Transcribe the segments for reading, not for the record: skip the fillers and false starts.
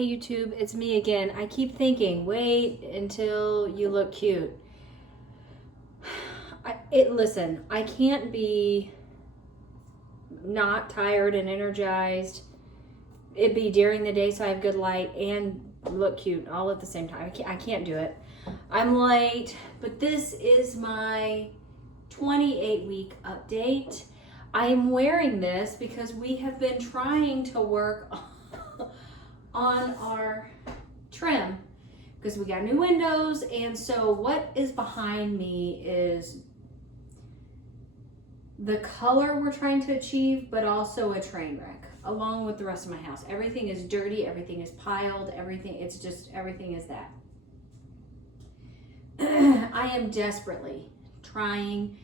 Hey YouTube, it's me again. I keep thinking, wait until you look cute. Listen, I can't be not tired and energized. It'd be during the day so I have good light and look cute all at the same time. I can't do it. I'm late, but this is my 28-week update. I am wearing this because we have been trying to work on our trim because we got new windows, and so what is behind me is the color we're trying to achieve, but also a train wreck along with the rest of my house. Everything is dirty, everything is piled, everything is that. I am desperately trying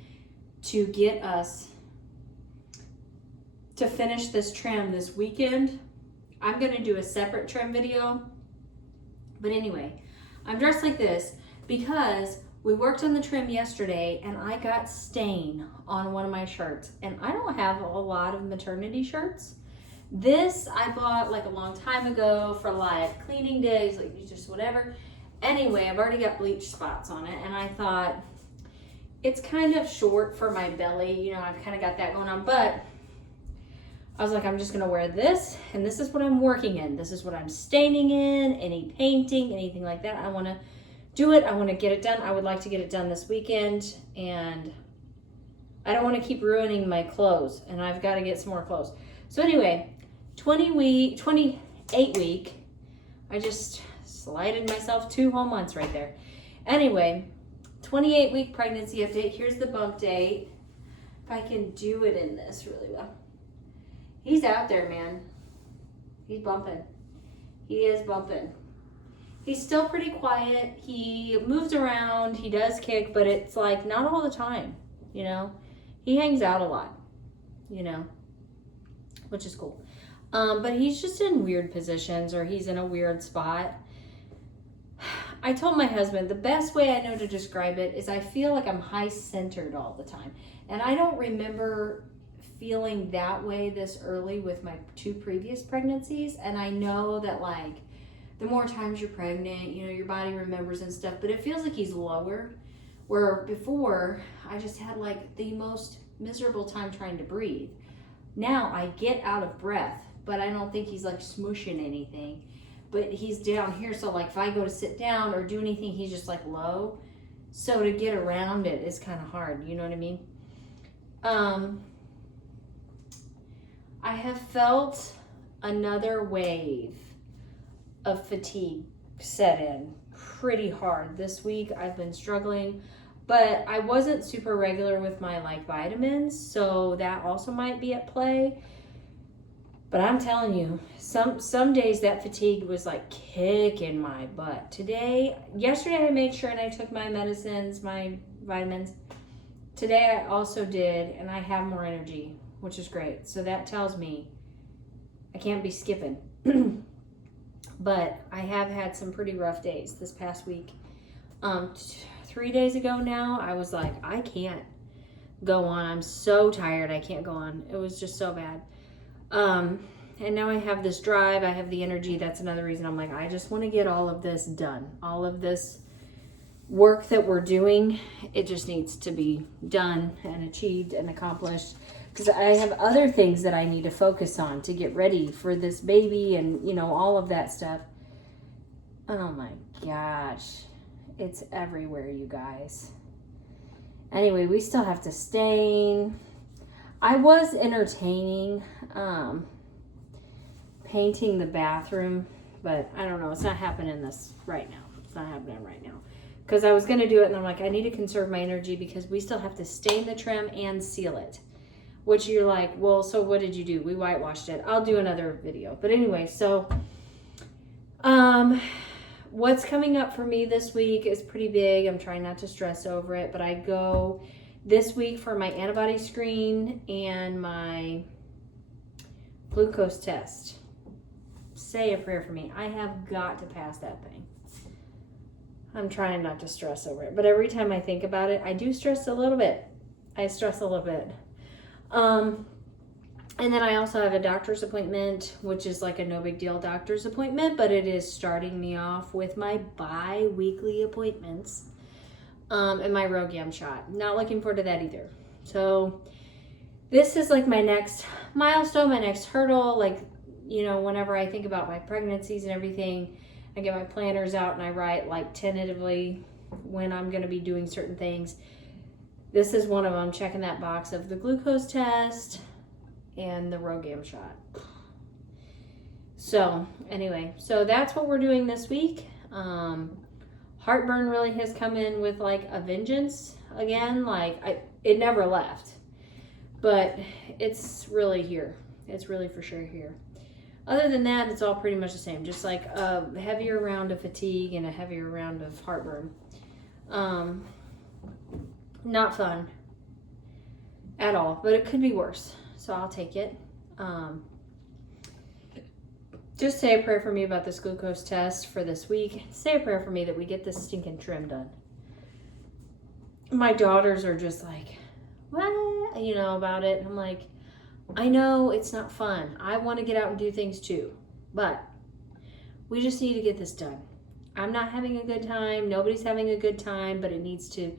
to get us to finish this trim this weekend. I'm gonna do a separate trim video. But anyway, I'm dressed like this because we worked on the trim yesterday and I got stain on one of my shirts. And I don't have a lot of maternity shirts. This I bought like a long time ago for like cleaning days, like just whatever. Anyway, I've already got bleach spots on it and I thought it's kind of short for my belly. You know, I've kind of got that going on, but I was like, I'm just gonna wear this, and this is what I'm working in. This is what I'm staining in, any painting, anything like that. I wanna do it, I wanna get it done. I would like to get it done this weekend, and I don't wanna keep ruining my clothes, and I've gotta get some more clothes. So anyway, 28 week, I just slided myself 2 whole months right there. Anyway, 28 week pregnancy update. Here's the bump date. If I can do it in this really well. He's out there, man. He's bumping. He is bumping. He's still pretty quiet. He moves around. He does kick, but it's like not all the time, you know. He hangs out a lot, you know, which is cool. But he's just in weird positions, or he's in a weird spot. I told my husband the best way I know to describe it is I feel like I'm high-centered all the time. And I don't remember feeling that way this early with my 2 previous pregnancies, and I know that like the more times you're pregnant, you know, your body remembers and stuff, but it feels like he's lower, where before I just had like the most miserable time trying to breathe. Now I get out of breath, but I don't think he's like smooshing anything, but he's down here, so like if I go to sit down or do anything, he's just like low, so to get around it is kind of hard, you know what I mean? I have felt another wave of fatigue set in pretty hard this week. I've been struggling, but I wasn't super regular with my like vitamins, so that also might be at play. But I'm telling you, some days that fatigue was like kicking my butt. Yesterday I made sure and I took my medicines, my vitamins. Today I also did, and I have more energy, which is great. So that tells me I can't be skipping. But I have had some pretty rough days this past week. 3 days ago now, I was like, I can't go on. I'm so tired. I can't go on. It was just so bad. And now I have this drive. I have the energy. That's another reason I'm like, I just want to get all of this done. All of this work that we're doing, it just needs to be done and achieved and accomplished, because I have other things that I need to focus on to get ready for this baby and, you know, all of that stuff. Oh my gosh, it's everywhere, you guys. Anyway, we still have to stain. I was entertaining painting the bathroom, but I don't know, it's not happening right now. It's not happening right now. Because I was going to do it, and I'm like, I need to conserve my energy because we still have to stain the trim and seal it. Which you're like, well, so what did you do? We whitewashed it. I'll do another video. But anyway, so what's coming up for me this week is pretty big. I'm trying not to stress over it, but I go this week for my antibody screen and my glucose test. Say a prayer for me. I have got to pass that thing. I'm trying not to stress over it, but every time I think about it, I do stress a little bit. I stress a little bit. And then I also have a doctor's appointment, which is like a no big deal doctor's appointment, but it is starting me off with my bi-weekly appointments and my RhoGAM shot. Not looking forward to that either. So this is like my next milestone, my next hurdle. Like, you know, whenever I think about my pregnancies and everything, I get my planners out and I write like tentatively when I'm going to be doing certain things. This is one of them, checking that box of the glucose test and the RhoGAM shot. So anyway, so that's what we're doing this week. Heartburn really has come in with like a vengeance again. Like it never left, but it's really here. It's really for sure here. Other than that, it's all pretty much the same. Just like a heavier round of fatigue and a heavier round of heartburn. Not fun at all, but it could be worse. So I'll take it. Just say a prayer for me about this glucose test for this week. Say a prayer for me that we get this stinking trim done. My daughters are just like, what? You know, about it. I'm like, I know it's not fun. I want to get out and do things too. But we just need to get this done. I'm not having a good time. Nobody's having a good time, but it needs to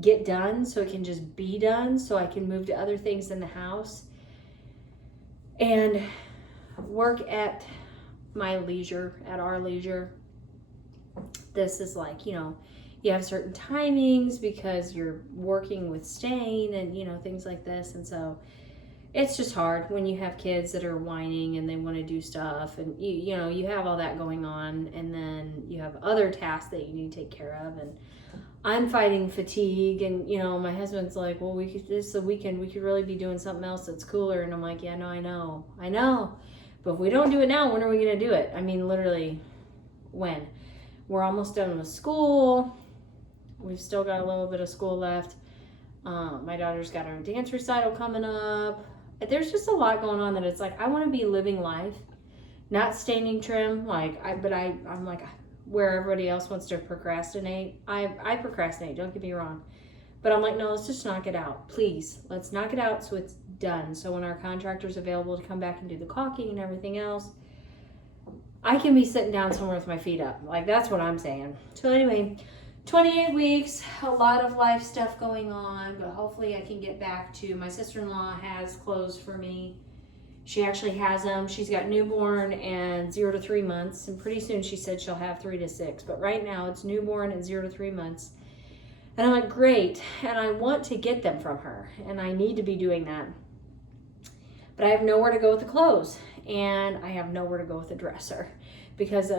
get done so it can just be done so I can move to other things in the house and work at my leisure, at our leisure. This is like, you know, you have certain timings because you're working with Stain and, you know, things like this. And so it's just hard when you have kids that are whining and they want to do stuff and you know, you have all that going on and then you have other tasks that you need to take care of. And I'm fighting fatigue and, you know, my husband's like, well, this is the weekend. We could really be doing something else that's cooler. And I'm like, yeah, no, I know. But if we don't do it now, when are we going to do it? I mean, literally, when? We're almost done with school. We've still got a little bit of school left. My daughter's got her dance recital coming up. There's just a lot going on that it's like, I want to be living life, not staining trim. Like, I'm like, where everybody else wants to procrastinate. I procrastinate, don't get me wrong. But I'm like, no, let's just knock it out. Please, let's knock it out so it's done. So when our contractor's available to come back and do the caulking and everything else, I can be sitting down somewhere with my feet up. Like, that's what I'm saying. So anyway, 28 weeks, a lot of life stuff going on, but hopefully I can get back to, my sister-in-law has clothes for me. She actually has them. She's got newborn and 0 to 3 months. And pretty soon she said she'll have 3 to 6. But right now it's newborn and 0 to 3 months. And I'm like, great. And I want to get them from her. And I need to be doing that. But I have nowhere to go with the clothes. And I have nowhere to go with the dresser. Because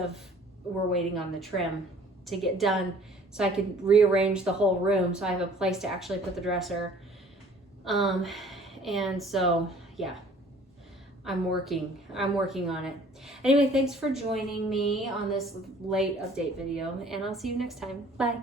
we're waiting on the trim to get done. So I could rearrange the whole room. So I have a place to actually put the dresser. And so, yeah. I'm working on it. Anyway, thanks for joining me on this late update video, and I'll see you next time. Bye.